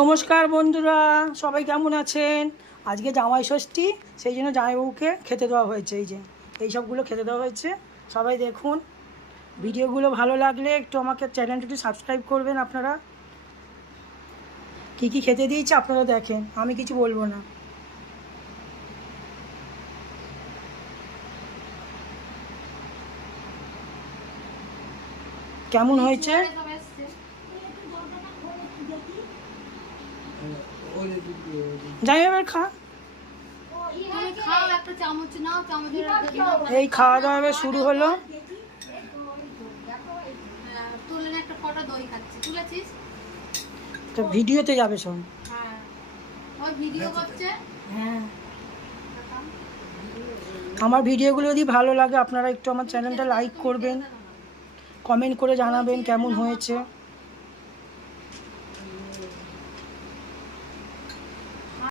নমস্কার বন্ধুরা, সবাই কেমন আছেন? আজকে জামাই ষষ্ঠী, সেই জন্য জামাইবাবুকে খেতে দেওয়া হয়েছে। এই যে এই সবগুলো খেতে দেওয়া হয়েছে। সবাই দেখুন। ভিডিওগুলো ভালো লাগলে একটু আমাকে চ্যানেলটা একটু সাবস্ক্রাইব করবেন। আপনারা কী কী খেতে দিয়েছে আপনারা দেখেন, আমি কিছু বলবো না। কেমন হয়েছে? জামাইবাবুর এই খাওয়া দাওয়া এবার শুরু হলো। তো ভিডিওতে যাবে সব। হ্যাঁ, আমার ভিডিওগুলো যদি ভালো লাগে আপনারা একটু আমার চ্যানেলটা লাইক করবেন, কমেন্ট করে জানাবেন কেমন হয়েছে।